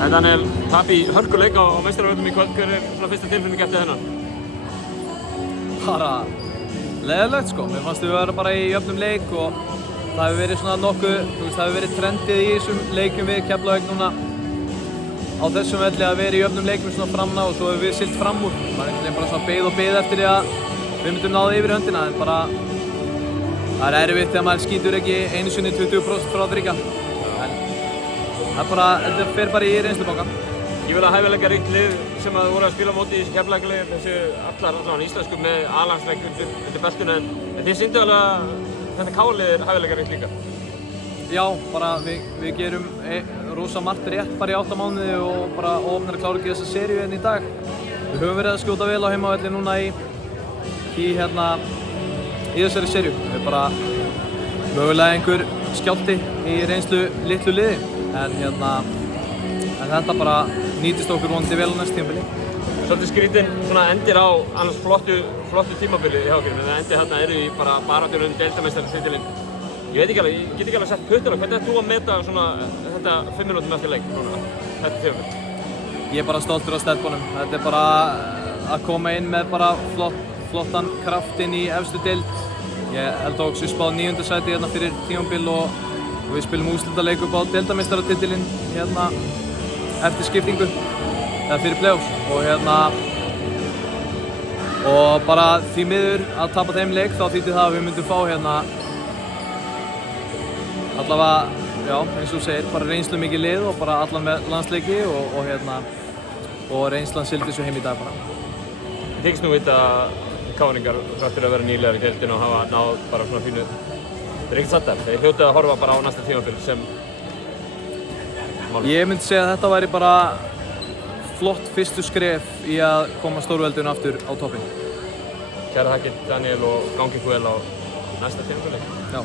Daniel, tap í hörkuleik á meistaravöllum í kvöld. Hver svona fyrsta tilfinning eftir þennan? Bara leiðilegt sko. Mér fannst við vera bara í jöfnum leik og það hefur verið svona nokkuð, það hefur verið trendið í þessum leikjum við Keflavík núna á þessum velli að vera í jöfnum leikum svona framna og svo hefur við siglt fram úr. Það einhvern veginn bara svona beið eftir því að við myndum náða yfir höndina en bara það erfitt þegar maður skýtur ekki einu sinni 20% frá þriggja. En það bara, þetta fer bara í reynslubankann. Ég vil að hæfileikaríkt lið sem að voru að spila á móti í þessu Keflavík-liði, þessu allan íslensku með A-landsleik undir beltinu en þið sýndu alveg að þetta K-lið er hæfileikaríkt líka. Já, bara við gerum rosa margt rétt bara í 8 mánuði og bara ofnar að klára ekki þessa seríu enn í dag. Við höfum verið að skjóta vel á heimavelli núna í þessari seríu. Það er bara mögulega einhver skjálfti í reynslu litlu liði en þetta bara nýtist okkur vonandi vel á næsta tímabili. Svolítið skrítinn svona endir á annars flottu tímabili hjá okkur, en það endir hérna eru í bara baráttunum deildarmeistaratitilinn. Ég get ekki alveg sett puttur á, hvernig ætlar þú að meta svona þetta 5 mínútum eftir leik núna, þetta tímabil? Ég er bara stoltur af stelpunum. Þetta er bara að koma inn með bara flottan kraft inn í efstu deild. Ég held að við spáðum 9. sæti hérna fyrir tímabil og við spilum úrslitaleik upp á deildarmeistaratitilinn hérna eftir skiptingu eða fyrir playoffs og bara því miður að tapa þeim leik þá þýddi það að við myndum fá hérna allavega, já, eins og þú segir, bara reynslu mikið lið og bara allan með landsleiki og reynslan sigldi svo heim í dag bara. Þið þykist nú vita að Káringar þráttur að vera nýlegar í deildinu og hafa náð bara svona fínu. Það er ekkert satt þar, þeir hljótið að horfa bara á næsta tímabil sem Ég myndi segja að þetta væri bara flott fyrstu skref í að koma stórveldinu aftur á toppinn. Kæra þakkir Daniel og gangi ykkur vel á næsta tímabili. Já.